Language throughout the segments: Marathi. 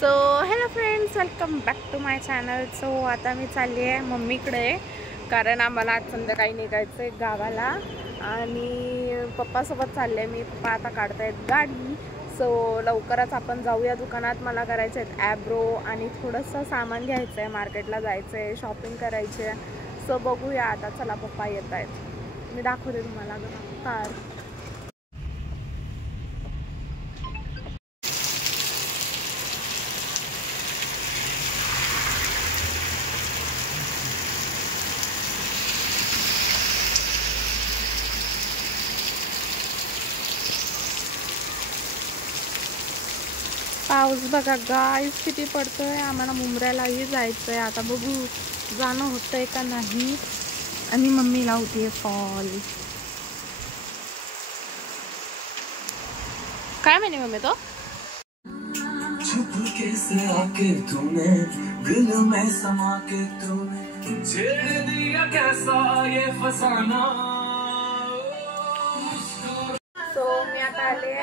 So hello friends, welcome back to my channel. So आता मी चालली आहे मम्मीकडे, कारण आम्हाला आज संध्याकाळी निघायचं आहे गावाला आणि पप्पासोबत चालले आहे मी. पप्पा आता काढतायत गाडी. सो लवकरच आपण जाऊया दुकानात. मला करायचे आहेत ॲब्रो आणि थोडंसं सामान घ्यायचं आहे, मार्केटला जायचं आहे, शॉपिंग करायची आहे. सो बघूया आता. चला पप्पा येत आहेत, मी दाखवते तुम्हाला कार. पाऊस बघा गाईस किती पडतोय. आम्हाला मुंब्र्यालाही जायचं आहे. आता बघू जाणं होतंय का नाही. आणि मम्मी लावते फॉल. काय म्हणे मम्मी तो? छुप कैसे आके तूने दिल में समा के तूने छेड़ दिया कैसा ये फसाना. सो मी आता आले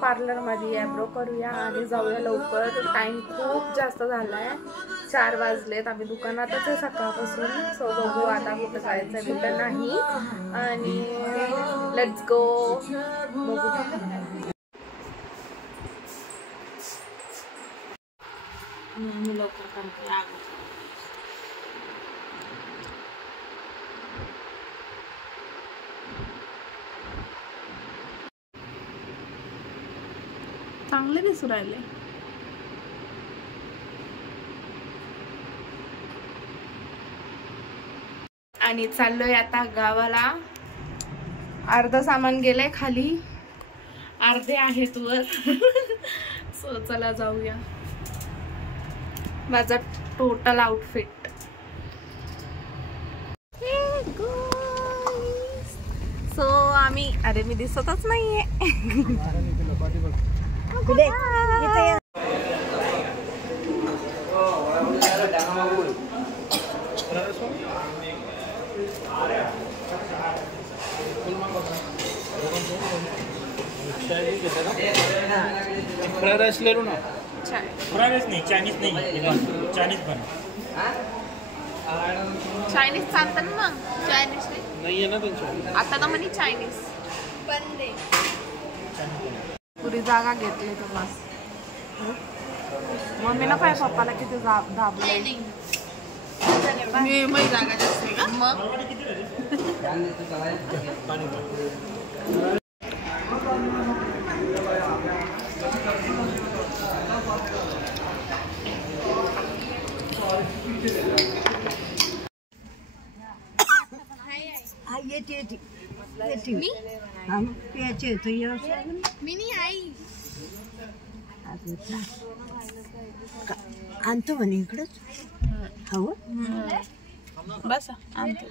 पार्लर मध्ये. ॲब्रो करूया आणि जाऊया लवकर. टाइम खूप जास्त झालाय, 4 वाजलेत. आम्ही दुकानातच आहे सकाळपासून. सो बघू आता कुठं जायचं आहे कुठं नाही. आणि लेट्स गो. बघू लवकर चांगले दिसू राहिले. आणि चाललोय आता गावाला. अर्ध सामान गेलंय खाली, अर्धे आहेत वर. सो चला जाऊया. माझा टोटल आउटफिट. सो आम्ही, अरे मी दिसतच नाहीये. फ्राइड राइस ले लो ना. फ्राइड राइस नहीं, चाइनीज नहीं, चाइनीज बन. चायनीज चालतं ना मग. चायनीज नाही आहे ना त्यांच्या. आता तर म्हणे चायनीज बंद आहे. पुरी जागा घेतली तर बस. मम्मी ना पाय पप्पाला किती दाबले. मी जागा जास्त आहे का मग. आणतो म्हणे इकडंच हवं बस आणतो.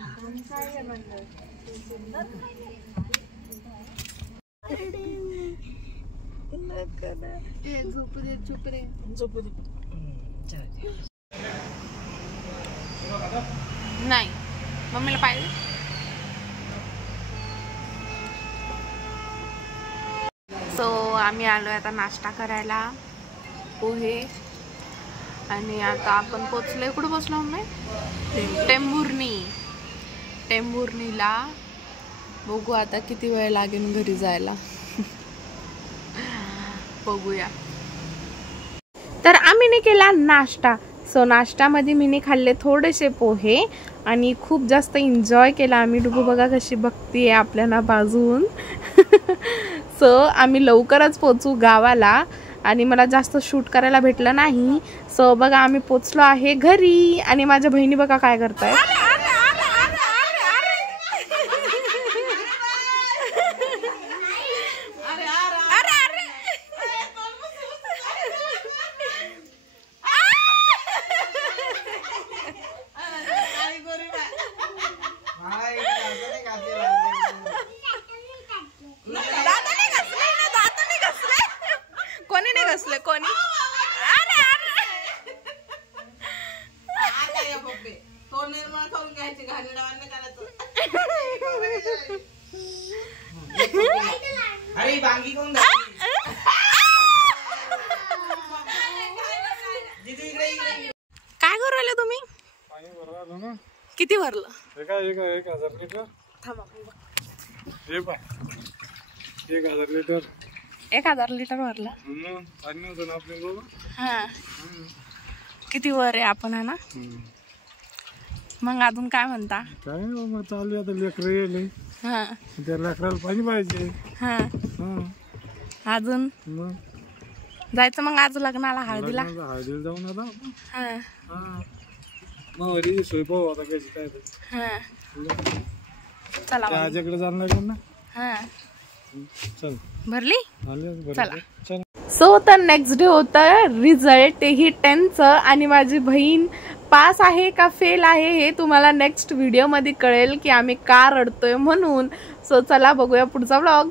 झोपू दे, चुप रे, झोपू दे. नाही मम्मीला पाहिजे. सो आम्ही आलोय आता नाश्ता करायला, पोहे. आणि आता आपण पोचलोय. कुठं पोचलो मम्मी? टेंभुर्णीला. बघू आता किती वेळ लागेल घरी जायला. बघूया. तर आम्ही ने केला नाश्ता. सो नाश्त्यामध्ये मी खाल्ले थोडेसे पोहे आणि खूप जास्त एन्जॉय केला आम्ही. डुबू बघा कशी बघतीये आपल्याला बाजून. सो आम्ही लवकरच पोचू गावाला आणि मला जास्त शूट करायला भेटलं नाही. सो बघा आम्ही पोचलो आहे घरी. आणि माझ्या बहिणी बघा काय करतायत. कोणी नाही घसले कोणी. अरे बांगी कोण किती भरलं? एक 1000 लिटर. थांबा हे पाय 1000 लिटर. 1000 लिटर भरलं. पाणी होतं ना आपल्या हा किती वर आहे आपण है ना. मग अजून काय म्हणता? काय मग चालू आता लेकरं येले हा त्या लेकराला पाणी पाहिजे. हा हा अजून मग जायचं मग आज लग्नाला हळदीला. हळदीला जाऊन आता. हा हा मग हळदीची सोय पाहू आता कशी काय ते. हा चला मग. आजकडे जाणार लागेल ना. हा चल भरली. आले चला. चल. सो तर नेक्स्ट डे होतं रिझल्ट ही 10th आणि माझी बहीण पास आहे का फेल आहे हे तुम्हाला नेक्स्ट व्हिडिओ मध्ये कळेल की आम्ही का रडतोय म्हणून. सो चला बघूया पुढचा व्लॉग.